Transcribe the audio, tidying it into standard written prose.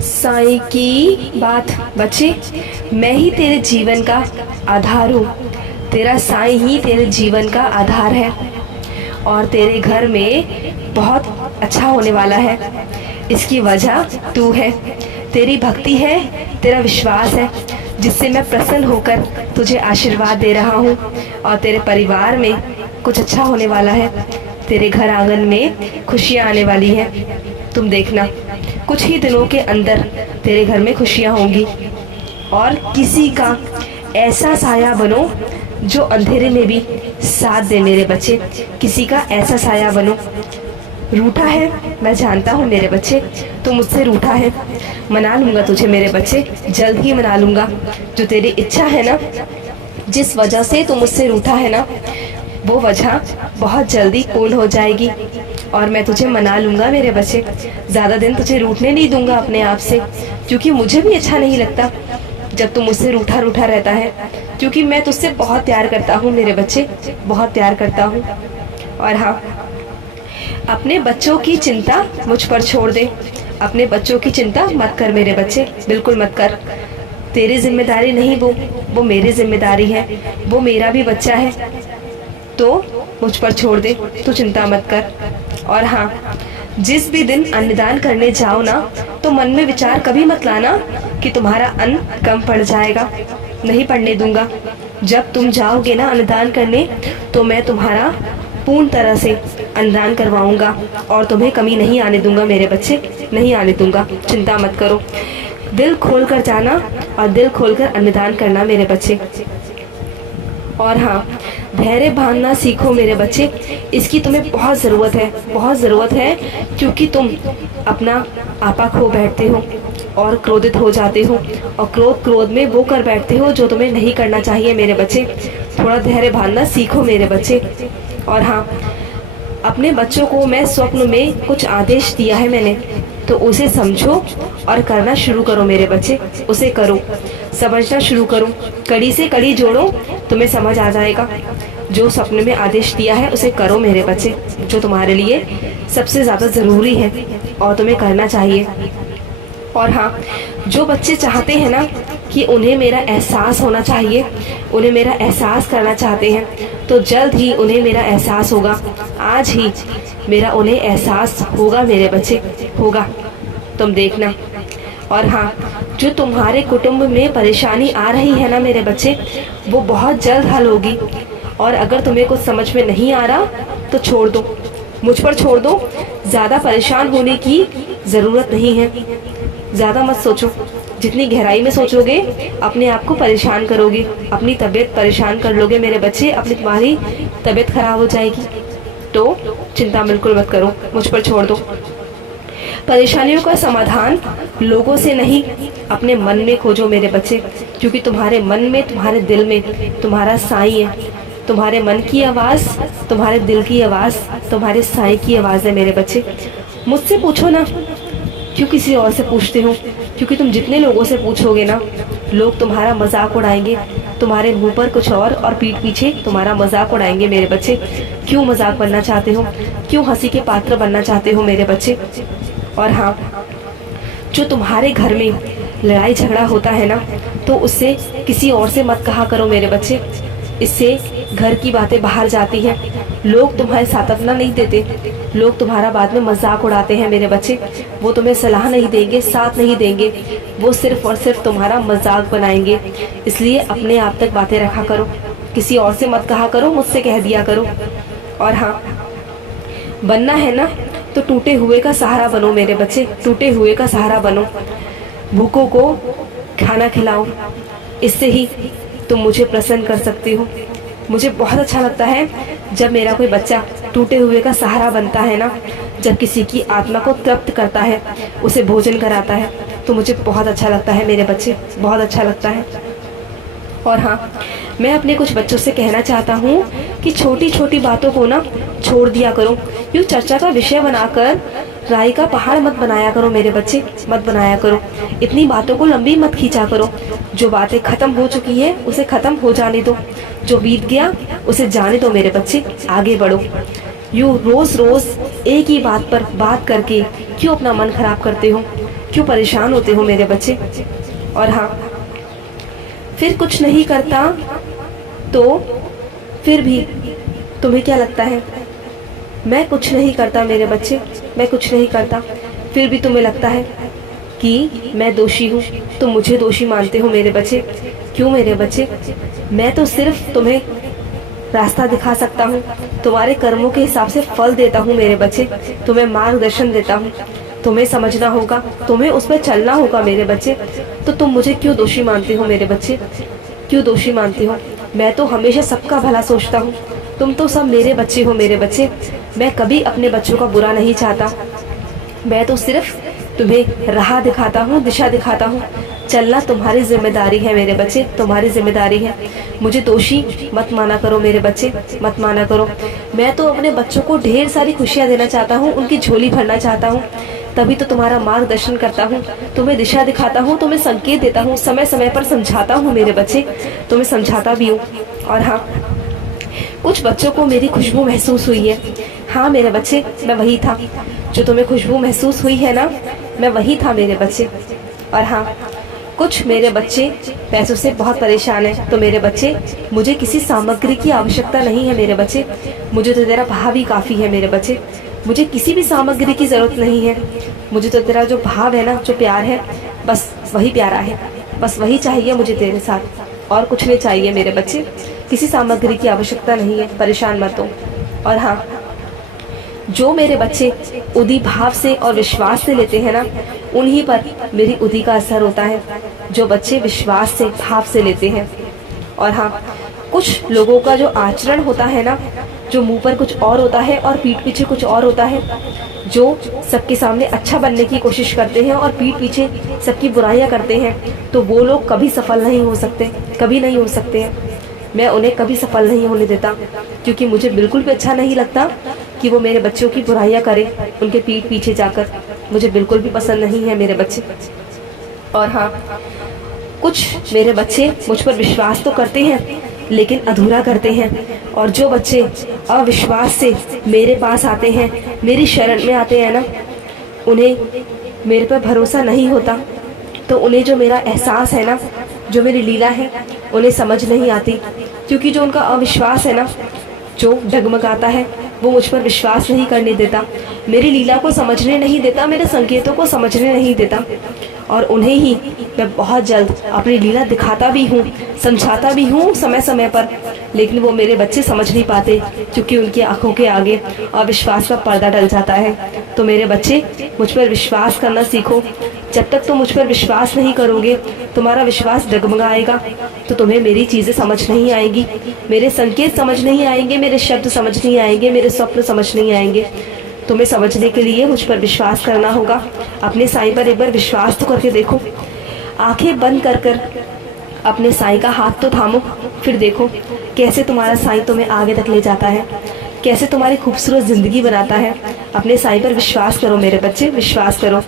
साईं की बात बच्चे, मैं ही तेरे जीवन का आधार हूँ। तेरा साईं ही तेरे जीवन का आधार है और तेरे घर में बहुत अच्छा होने वाला है। इसकी वजह तू है, तेरी भक्ति है, तेरा विश्वास है, जिससे मैं प्रसन्न होकर तुझे आशीर्वाद दे रहा हूँ। और तेरे परिवार में कुछ अच्छा होने वाला है। तेरे घर आंगन में खुशियाँ आने वाली हैं। तुम देखना, कुछ ही दिनों के अंदर तेरे घर में खुशियाँ होंगी। और किसी का ऐसा साया बनो जो अंधेरे में भी साथ दे मेरे बच्चे। किसी का ऐसा साया बनो। रूठा है, मैं जानता हूँ मेरे बच्चे, तू मुझसे रूठा है। मना लूँगा तुझे मेरे बच्चे, जल्द ही मना लूँगा। जो तेरी इच्छा है ना, जिस वजह से तू मुझसे रूठा है ना, वो वजह बहुत जल्दी पूर्ण हो जाएगी और मैं तुझे मना लूँगा मेरे बच्चे। ज़्यादा दिन तुझे रूठने नहीं दूँगा अपने आप से, क्योंकि मुझे भी अच्छा नहीं लगता जब तू मुझसे रूठा रूठा रहता है, क्योंकि मैं तुझसे बहुत प्यार करता हूँ मेरे बच्चे, बहुत प्यार करता हूँ। और हाँ, अपने बच्चों की चिंता मुझ पर छोड़ दे। अपने बच्चों की चिंता मत कर मेरे बच्चे, बिल्कुल मत कर। तेरी जिम्मेदारी नहीं वो मेरी जिम्मेदारी है। वो मेरा भी बच्चा है, तो मुझ पर छोड़ दे, तू चिंता मत कर। और हाँ, जिस भी दिन अन्नदान करने जाओ ना, तो मन में विचार कभी मत लाना कि तुम्हारा अन्न कम पड़ जाएगा। नहीं पड़ने दूंगा। जब तुम जाओगे ना अन्नदान करने, तो मैं तुम्हारा पूर्ण तरह से अन्नदान करवाऊंगा और तुम्हें कमी नहीं आने दूंगा मेरे बच्चे, नहीं आने दूंगा। चिंता मत करो। दिल खोल कर जाना और दिल खोल कर अन्नदान करना मेरे बच्चे। और हाँ, धैर्य बांधना सीखो मेरे बच्चे। इसकी तुम्हें बहुत ज़रूरत है, बहुत ज़रूरत है, क्योंकि तुम अपना आपा खो बैठते हो और क्रोधित हो जाते हो और क्रोध में वो कर बैठते हो जो तुम्हें नहीं करना चाहिए मेरे बच्चे। थोड़ा धैर्य बांधना सीखो मेरे बच्चे। और हाँ, अपने बच्चों को मैं स्वप्न में कुछ आदेश दिया है मैंने, तो उसे समझो और करना शुरू करो मेरे बच्चे। उसे करो, समझना शुरू करो, कड़ी से कड़ी जोड़ो, तुम्हें समझ आ जाएगा। जो सपने में आदेश दिया है उसे करो मेरे बच्चे, जो तुम्हारे लिए सबसे ज़्यादा ज़रूरी है और तुम्हें करना चाहिए। और हाँ, जो बच्चे चाहते हैं ना कि उन्हें मेरा एहसास होना चाहिए, उन्हें मेरा एहसास करना चाहते हैं, तो जल्द ही उन्हें मेरा एहसास होगा। आज ही मेरा उन्हें एहसास होगा मेरे बच्चे, होगा, तुम देखना। और हाँ, जो तुम्हारे कुटुंब में परेशानी आ रही है ना मेरे बच्चे, वो बहुत जल्द हल होगी। और अगर तुम्हें कुछ समझ में नहीं आ रहा तो छोड़ दो, मुझ पर छोड़ दो। ज़्यादा परेशान होने की ज़रूरत नहीं है। ज़्यादा मत सोचो, जितनी गहराई में सोचोगे अपने आप को परेशान करोगे, अपनी तबीयत परेशान कर लोगे मेरे बच्चे, अपनी तुम्हारी तबीयत खराब हो जाएगी। तो चिंता बिल्कुल मत करो, मुझ पर छोड़ दो। परेशानियों का समाधान लोगों से नहीं, अपने मन में खोजो मेरे बच्चे, क्योंकि तुम्हारे मन में, तुम्हारे दिल में तुम्हारा साईं है। तुम्हारे मन की आवाज़, तुम्हारे दिल की आवाज़, तुम्हारे साईं की आवाज़ है मेरे बच्चे। मुझसे पूछो ना, क्यों किसी और से पूछते हो? क्योंकि तुम जितने लोगों से पूछोगे ना, लोग तुम्हारा मजाक उड़ाएंगे। तुम्हारे मुंह पर कुछ और पीठ पीछे तुम्हारा मजाक उड़ाएंगे मेरे बच्चे। क्यों मजाक बनना चाहते हो? क्यों हंसी के पात्र बनना चाहते हो मेरे बच्चे? और हाँ, जो तुम्हारे घर में लड़ाई झगड़ा होता है ना, तो उससे किसी और से मत कहा करो मेरे बच्चे। इससे घर की बातें बाहर जाती हैं, लोग तुम्हारे साथ अपना नहीं देते, लोग तुम्हारा बाद में मजाक उड़ाते हैं मेरे बच्चे। वो तुम्हें सलाह नहीं देंगे, साथ नहीं देंगे, वो सिर्फ और सिर्फ तुम्हारा मजाक बनाएंगे। इसलिए अपने आप तक बातें रखा करो, किसी और से मत कहा करो, मुझसे कह दिया करो। और हाँ, बनना है ना तो टूटे हुए का सहारा बनो मेरे बच्चे, टूटे हुए का सहारा बनो। भूखों को खाना खिलाओ, इससे ही तुम मुझे प्रसन्न कर सकती हो। मुझे बहुत अच्छा लगता है जब मेरा कोई बच्चा टूटे हुए का सहारा बनता है ना, जब किसी की आत्मा को तृप्त करता है, उसे भोजन कराता है, तो मुझे बहुत अच्छा लगता है मेरे बच्चे, बहुत अच्छा लगता है। और हाँ, मैं अपने कुछ बच्चों से कहना चाहता हूँ कि छोटी छोटी बातों को ना छोड़ दिया करो। यूँ चर्चा का विषय बनाकर राई का पहाड़ मत बनाया करो मेरे बच्चे, मत बनाया करो। इतनी बातों को लंबी मत खींचा करो। जो बातें खत्म हो चुकी है उसे खत्म हो जाने दो, जो बीत गया उसे जाने दो मेरे बच्चे, आगे बढ़ो। यूँ रोज रोज एक ही बात पर बात करके क्यों अपना मन खराब करते हो? क्यों परेशान होते हो मेरे बच्चे? और हाँ, फिर कुछ नहीं करता तो फिर भी तुम्हें क्या लगता है? मैं कुछ नहीं करता मेरे बच्चे, मैं कुछ नहीं करता, फिर भी तुम्हें लगता है कि मैं दोषी हूँ, तुम मुझे दोषी मानते हो मेरे बच्चे। क्यों मेरे बच्चे? मैं तो सिर्फ तुम्हें रास्ता दिखा सकता हूँ, तुम्हारे कर्मों के हिसाब से फल देता हूँ मेरे बच्चे, तुम्हें मार्गदर्शन देता हूँ। तुम्हें समझना होगा, तुम्हें उस पर चलना होगा मेरे बच्चे। तो तुम मुझे क्यों दोषी मानते हो मेरे बच्चे? क्यों दोषी मानते हो? मैं तो हमेशा सबका भला सोचता हूँ, तुम तो सब मेरे बच्चे हो मेरे बच्चे। मैं कभी अपने बच्चों का बुरा नहीं चाहता, मैं तो सिर्फ तुम्हें राह दिखाता हूँ, दिशा दिखाता हूँ। चलना तुम्हारी जिम्मेदारी है मेरे बच्चे, तुम्हारी जिम्मेदारी है। मुझे दोषी मत माना करो मेरे बच्चे, मत माना करो। मैं तो अपने बच्चों को ढेर सारी खुशियाँ देना चाहता हूँ, उनकी झोली भरना चाहता हूँ, तभी तो तुम्हारा मार्गदर्शन करता हूँ, तुम्हें दिशा दिखाता हूँ, तुम्हें संकेत देता हूँ, समय समय पर समझाता हूँ मेरे बच्चे, तुम्हें समझाता भी हूँ। और हाँ, कुछ बच्चों को मेरी खुशबू महसूस हुई है। हाँ मेरे बच्चे, मैं वही था जो तुम्हें खुशबू महसूस हुई है ना, मैं वही था मेरे बच्चे। और हाँ, कुछ मेरे बच्चे पैसों से बहुत परेशान हैं, तो मेरे बच्चे मुझे किसी सामग्री की आवश्यकता नहीं है मेरे बच्चे, मुझे तो तेरा भाव ही काफ़ी है मेरे बच्चे, मुझे किसी भी सामग्री की ज़रूरत नहीं है। मुझे तो तेरा जो भाव है ना, जो प्यार है, बस वही प्यारा है, बस वही चाहिए मुझे तेरे साथ, और कुछ नहीं चाहिए मेरे बच्चे। किसी सामग्री की आवश्यकता नहीं है, परेशान मत हो। और हाँ, जो मेरे बच्चे उदी भाव से और विश्वास से लेते हैं ना, उन्हीं पर मेरी उदी का असर होता है, जो बच्चे विश्वास से भाव से लेते हैं। और हाँ, कुछ लोगों का जो आचरण होता है ना, जो मुंह पर कुछ और होता है और पीठ पीछे कुछ और होता है, जो सबके सामने अच्छा बनने की कोशिश करते हैं और पीठ पीछे सबकी बुराइयां करते हैं, तो वो लोग कभी सफल नहीं हो सकते, कभी नहीं हो सकते हैं। मैं उन्हें कभी सफल नहीं होने देता, क्योंकि मुझे बिल्कुल भी अच्छा नहीं लगता कि वो मेरे बच्चों की बुराइयां करें उनके पीठ पीछे जाकर, मुझे बिल्कुल भी पसंद नहीं है मेरे बच्चे। और हाँ, कुछ मेरे बच्चे मुझ पर विश्वास तो करते हैं लेकिन अधूरा करते हैं, और जो बच्चे अविश्वास से मेरे पास आते हैं, मेरी शरण में आते हैं ना, उन्हें मेरे पर भरोसा नहीं होता, तो उन्हें जो मेरा एहसास है ना, जो मेरी लीला है, उन्हें समझ नहीं आती, क्योंकि जो उनका अविश्वास है ना, जो डगमगाता है, वो मुझ पर विश्वास नहीं करने देता, मेरी लीला को समझने नहीं देता, मेरे संकेतों को समझने नहीं देता। और उन्हें ही मैं बहुत जल्द अपनी लीला दिखाता भी हूँ, समझाता भी हूँ समय समय पर, लेकिन वो मेरे बच्चे समझ नहीं पाते, क्योंकि उनकी आंखों के आगे अविश्वास का पर्दा डल जाता है। तो मेरे बच्चे, मुझ पर विश्वास करना सीखो। जब तक तुम मुझ पर विश्वास नहीं करोगे, तुम्हारा विश्वास डगमगाएगा, तो तुम्हें मेरी चीज़ें समझ नहीं आएंगी, मेरे संकेत समझ नहीं आएंगे, मेरे शब्द समझ नहीं आएंगे, मेरे स्वप्न समझ नहीं आएंगे। तुम्हें समझने के लिए मुझ पर विश्वास करना होगा। अपने साईं पर एक बार विश्वास तो करके देखो, आंखें बंद कर कर अपने साईं का हाथ तो थामो, फिर देखो कैसे तुम्हारा साईं तुम्हें आगे तक ले जाता है, कैसे तुम्हारी खूबसूरत ज़िंदगी बनाता है। अपने साईं पर विश्वास करो मेरे बच्चे, विश्वास करो।